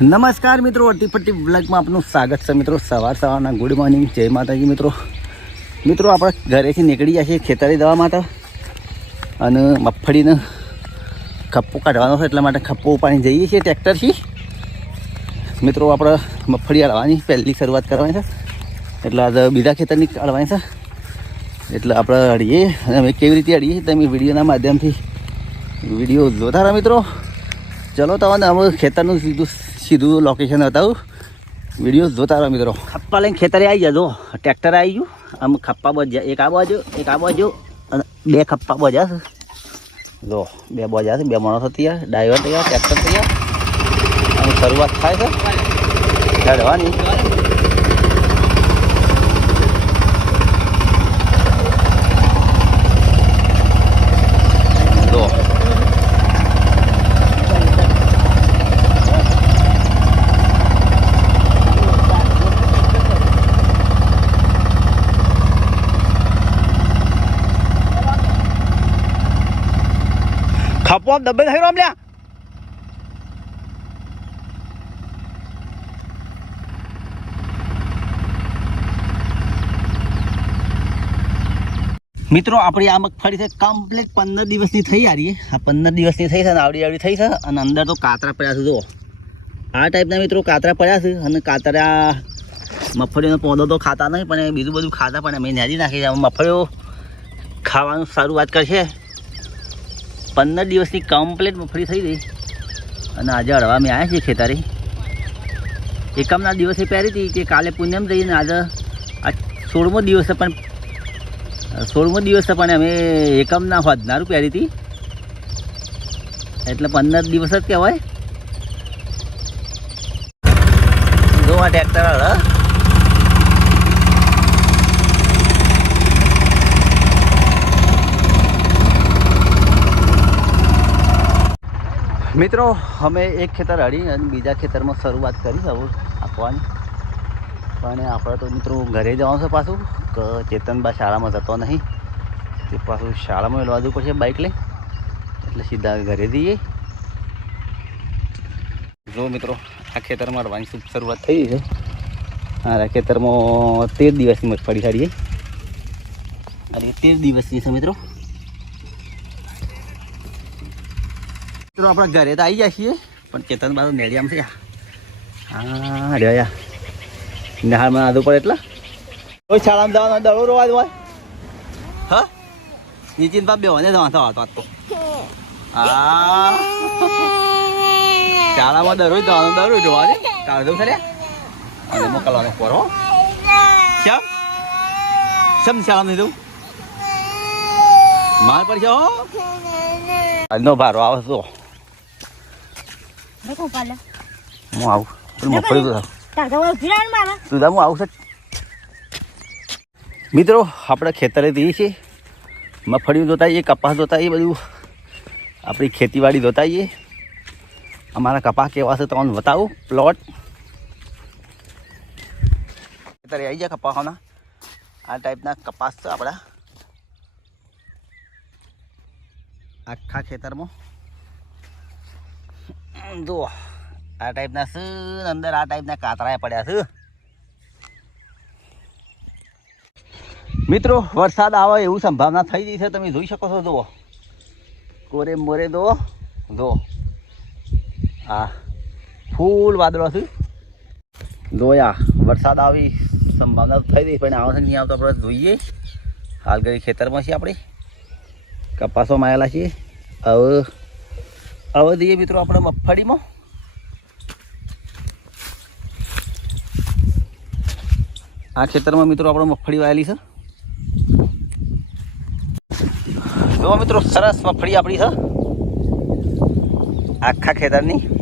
નમસ્કાર મિત્રો અટીપટ્ટી બ્લોગમાં આપનું સ્વાગત છે મિત્રો. સવાર સવારના ગુડ મોર્નિંગ, જય માતાજી મિત્રો. મિત્રો, આપણે ઘરેથી નીકળી જાય છીએ ખેતરે દવા માટે અને મગફળીને ખપ્પો કાઢવાનો છે, એટલા માટે ખપ્પો ઉપાડીને જઈએ છીએ ટ્રેક્ટરથી. મિત્રો, આપણે મગફળી અડવાની પહેલી શરૂઆત કરવાની છે. એટલે આજે બીજા ખેતરની અડવાની છે. એટલે આપણે અડીએ અને અમે કેવી રીતે અડીએ તમે વિડીયોના માધ્યમથી વીડિયો જોતા રહો મિત્રો. ચલો તમને અમે ખેતરનું સીધું સીધું લોકેશન બતાવું. વીડિયો જોતા રહો મિત્રો. ખપ્પા લઈને ખેતરે આવી જજો. ટ્રેક્ટર આવી ગયું. આમ ખપ્પા બજા એક આ બાજુ એક આ બાજુ અને બે ખપ્પા બજા છે. જો, બે બજા છે. બે માણસો તૈયાર ડ્રાઈવર તૈયાર ટ્રેક્ટર તૈયાર. આમ શરૂઆત થાય છે. ચડવાની. ખપો દબે થઈ રહ્યો મિત્રો, આપણી આ મગફળી કમ્પ્લીટ પંદર દિવસની થઈ આરી આ પંદર દિવસની થઈ છે અને આવડી આવડી થઈ છે, અને અંદર તો કાતરા પડ્યા છે, જુઓ. આ ટાઈપના મિત્રો કાતરા પડ્યા છે, અને કાતરા મગફળીનો પૌધો તો ખાતા નહીં, પણ બીજું બધું ખાતા, પણ અમે નેરી નાખી મગફળીઓ ખાવાનું વાત કરશે. પંદર દિવસની કમ્પ્લેટ મગફળી થઈ ગઈ. અને આજે હળવા મેં આવ્યા છીએ ખેતારી. એકમના દિવસે પહેરી હતી કે કાલે પૂન્યમ થઈને આજે આ સોળમો દિવસે પણ, સોળમો દિવસે પણ અમે એકમના હોદનારું પહેરી હતી. એટલે પંદર દિવસ જ કહેવાય. જોવા ટ્રેક્ટર હળ મિત્રો, અમે એક ખેતર હળી અને બીજા ખેતરમાં શરૂઆત કરી. હવે આપવાની. પણ આપણે તો મિત્રો ઘરે જવાનું છે પાછું. કે ચેતનબા શાળામાં જતો નહીં. તે પાછું શાળામાં લેવા જવું પડશે બાઇક લઈ. એટલે સીધા ઘરે જઈએ. જો મિત્રો, આ ખેતરમાં રવાની શુભ શરૂઆત થઈ છે. આ ખેતરમાં તેર દિવસની મગફળી કાઢીએ અને તેર દિવસની છે મિત્રો. મિત્રો આપણા ઘરે તો આવી જાય છીએ પણ ચેતન બાજુ નેડિયામ છે. હા રહ્યા નિહાળમાં આદુ પડે એટલા? કોઈ શાળામાં જવાનો દડો રોવા જ હોય? હા? નીચીન બાપ બેવાને જવા થવા તો તો. હા. શાળામાં દરરોજ જવાનો, દરરોજ જોવા દે કાઢો ખરે? અને મોકલવાનો પોરો શમ શમ શાળામાં જવું? માર પર હો. આજનો ભારો આવે તો. દેખો પાલે? હું આવું. પેલું મગફળી તો તાર તો ફિરાન મારા. સુધા હું આવું છે. મિત્રો આપણે ખેતરે જઈએ છીએ. મગફળી જોતાઈએ કપાસ જોતાઈએ બધું. આપણી ખેતીવાડી જોતાઈએ અમારા કપાસ કેવા છે તમને બતાવું. પ્લોટ. ખેતરે આવી જાય કપાસોના. આ ટાઈપના કપાસ છે આપણા. આખા ખેતરમાં. જુઓ આ ટાઈપના શું અંદર આ ટાઈપના કાતરા પડ્યા છે મિત્રો વરસાદ આવે એવું સંભાવના થઈ ગઈ છે તમે જોઈ શકો છો જુઓ કોરે મોરે દો જુઓ હા ફૂલ વાદળો છે જોયા વરસાદ આવી સંભાવના થઈ ગઈ પણ આવે છે નહીં આવતો આપણે જોઈએ હાલ કરી ખેતરમાં છીએ આપણે કપાસોમાં આવેલા છીએ હવે હવે જઈએ મિત્રો આપણે મગફળીમાં. આ ખેતરમાં મિત્રો આપણે મગફળી વાયેલી છે. જો મિત્રો, સરસ મગફળી આપણી છે. આખા ખેતરની.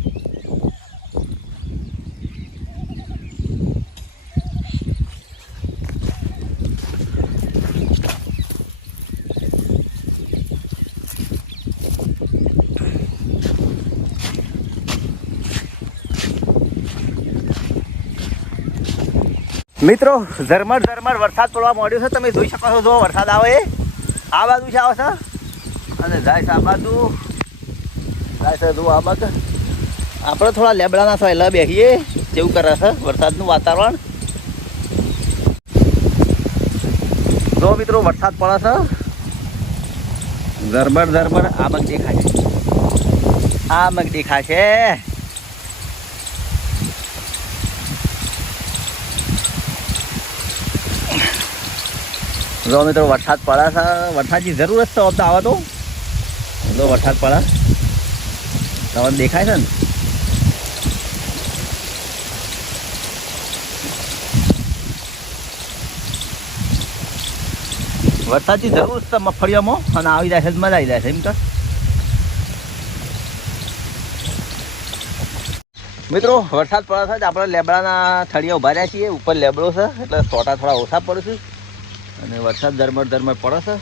મિત્રો, ઝરમર ઝરમર વરસાદ પડવા માંડ્યો છે. તમે જોઈ શકો છો વરસાદ આવે. આ બાજુ છે આવે છે અને જાય છે આ બાજુ. જાય છે જો આ બાજુ. આપણે થોડા લેબડાના સહેલા બેસીએ. જેવું કરે છે વરસાદનું વાતાવરણ. જો મિત્રો, વરસાદ પડે છે. ઝરમર ઝરમર આ મગ દેખાશે આ મગ દેખાય જો મિત્રો, વરસાદ પડ્યા છે. વરસાદની જરૂર છે તો આવે તો. જો વરસાદ પડ્યા તમને દેખાય છે ને? વરસાદની જરૂર છે મગફળીઓમાં, અને આવી જાય છે, મજા આવી જાય છે, એમ તો મિત્રો, વરસાદ પડ્યા છે આપણે લેબડાના થળિયા ઊભા રહ્યા છીએ. ઉપર લેબડો છે, એટલે સોટા થોડા ઓછા પડે છે. અને વરસાદ ધરમર ધરમર પડે છે.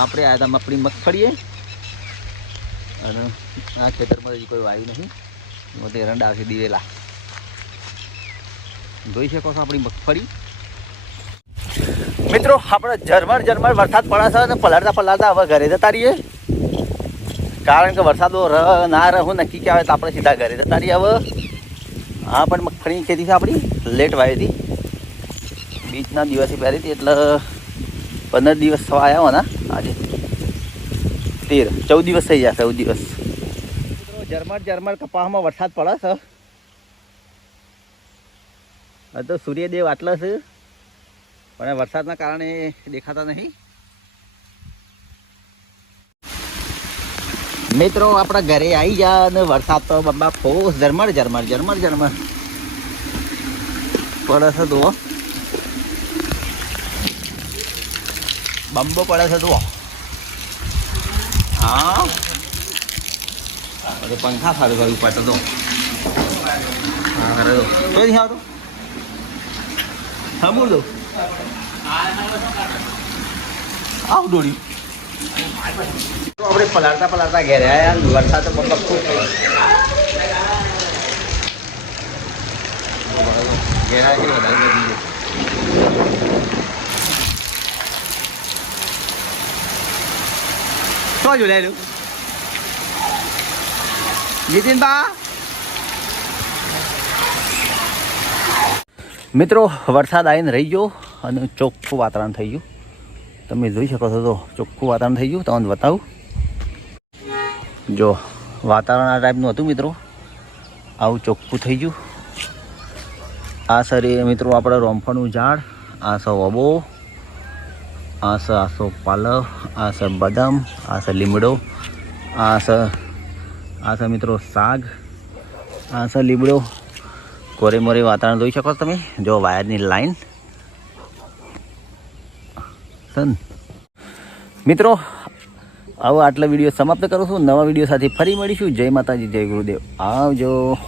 આપણે આ હતા મગફળી મગફળીએ અને આ ખેતરમાં હજી કોઈ વાયુ નહીં. એમાં એરંડા આવશે દિવેલા. જોઈ શકો છો આપણી મગફળી મિત્રો, આપણે ઝરમર ઝરમર વરસાદ પડે છે અને પલાળતા પલાળતા હવે ઘરે જતા રહીએ. કારણ કે વરસાદ ના રહું, નક્કી કે આવે તો આપણે સીધા ઘરે જતા રહીએ હવે. હા પણ મગફળીની ખેતી છે આપણી. લેટ હતી. બીજના દિવસે પહેરી હતી એટલે પંદર દિવસ થવા આવ્યા હોના. આજે તેર. ચૌદ દિવસ થઈ ગયા ચૌદ દિવસ. ઝરમર ઝરમર કપાસમાં વરસાદ પડે છે. હવે તો સૂર્યદેવ આટલો છે. પણ વરસાદના કારણે દેખાતા નહીં. મિત્રો, આપણા ઘરે આવી ગયા અને વરસાદ તો બંબા ફોસ ઝરમર ઝરમર ઝરમર ઝરમર. પડે છે જુઓ. બંબો પડે છે, જુઓ. હા. પંખા સારું કર્યું ઉપર તો. હા ખરે નહીં આવતો હા આવ દોડ્યું આપણે પલાળતા પલાળતા ઘેર આવ્યા વરસાદ તો ખૂબ થયો ઘેર આવ્યા છે વધારે બધી છે. શું જોડાયેલું નીતિન બા મિત્રો, વરસાદ આવીને રહી ગયો અને ચોખ્ખું વાતાવરણ થઈ ગયું. તમે જોઈ શકો છો તો ચોખ્ખું વાતાવરણ થઈ ગયું. તમને બતાવું. જો, વાતાવરણ આ ટાઈપનું હતું મિત્રો. આવું ચોખ્ખું થઈ ગયું. આ સર, મિત્રો, આપણે રોમફળનું ઝાડ, આ સૌ ઓબો આ છે આસો પાલવ આ છે બદામ આ છે લીમડો આ છે આ છે મિત્રો શાક આ છે લીમડો. કોરે મોરે વાતાવરણ જોઈ શકો તમે? જો વાયરની લાઈન. સન. મિત્રો, આવો આટલા વીડિયો સમાપ્ત કરું છું. નવા વીડિયો સાથે ફરી મળીશું. જય માતાજી, જય ગુરુદેવ. આવજો.